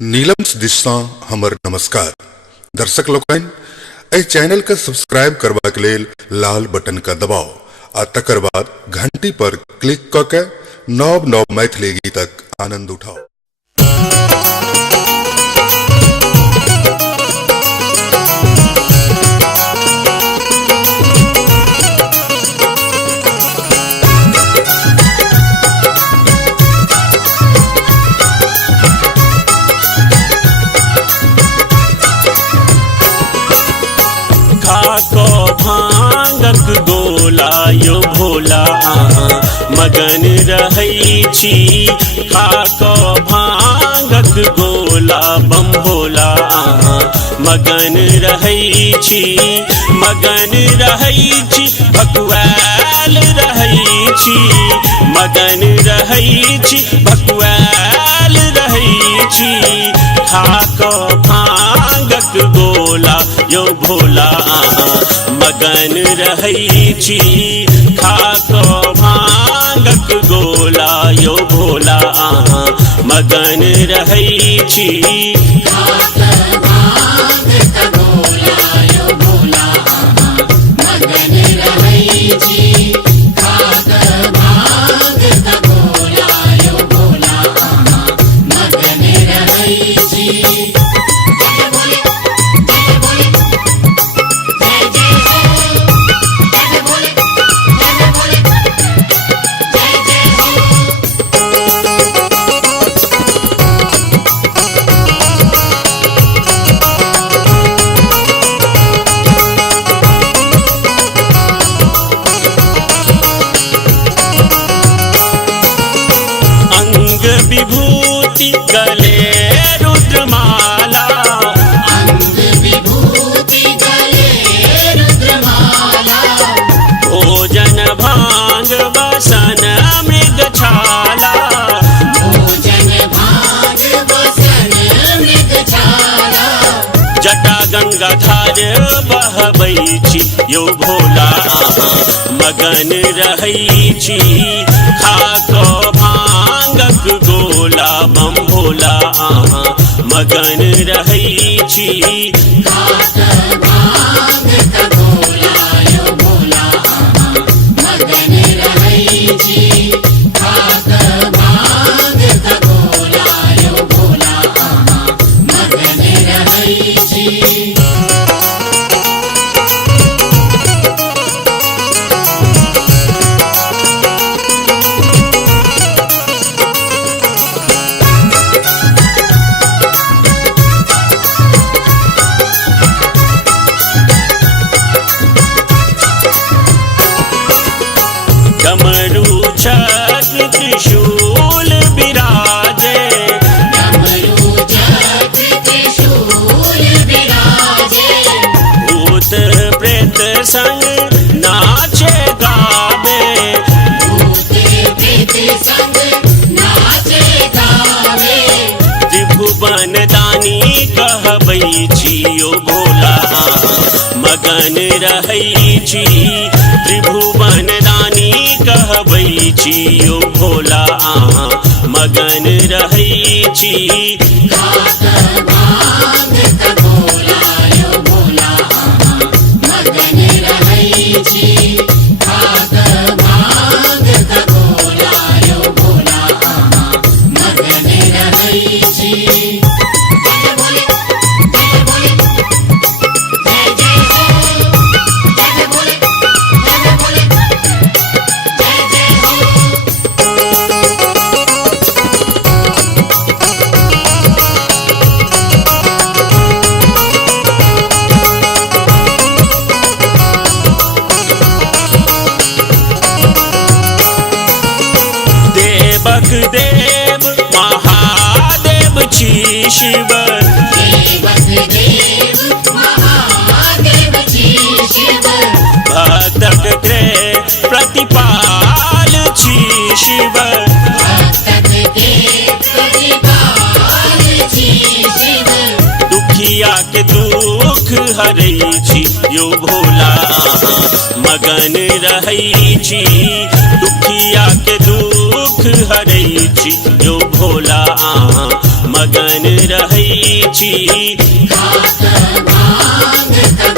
नीलम दिशा हमर नमस्कार दर्शक लोकन ए चैनल का सब्सक्राइब करबा के लेल लाल बटन का दबाओ आ तकर बाद घंटी पर क्लिक क के नव नव मैथिली गीतक आनंद उठाओ। भांगक गोला यो भोला मगन रहै छी। खाको भांगक गोला बम भोला मगन रहै छी। मगन रहै छी भकुआल रहै छी। मगन रहै छी भकुआल रहै छी। खाको भांगक गोला यो भोला मगन रहै छी। खाको भांगक गोला यो भोला मगन रहै छी। विभूति गले रुद्रमाला। अंग विभूति गले रुद्रमाला। भोजन भांग बसन मृगछाला। भोजन भांग बसन मृगछाला। जटा गंगाधार बहबै छी यो भोला मगन रहै छी। खाको भांगक गोला बम भोला मगन रहै छी। खाक भांगक गोला यो भोला मगन रहै छी। खाक भांगक गोला यो भोला मगन रहै छी। डमरू छत्र त्रिशूल विराजे। डमरू छत्र त्रिशूल विराजे। भूत प्रेत संग नाचे गावे। भूत प्रेत संग नाचे गावे। त्रिभुवन दानी कहबै छी यो भोला मगन रहै छी। त्रिभुवन दानी कहबै छी यो भोला मगन रहै छी। खाक भांगक गोला यो भोला मगन रहै छी। खाक भांगक गोला यो भोला मगन रहै छी। जय बोले जय बोले जय जय हो। जय बोले जय बोले जय जय हो। देवक देव महादेव छी शिव। देवक देव महादेव छी शिव। भक्तक गृह प्रतिपाल छी शिव। भक्तक के प्रतिपाल छी शिव। दुखिया के दुख हरै छी यो भोला मगन रहै छी। दुखिया के दुख हरै छी यो भोला मगन रहै छी खात भांग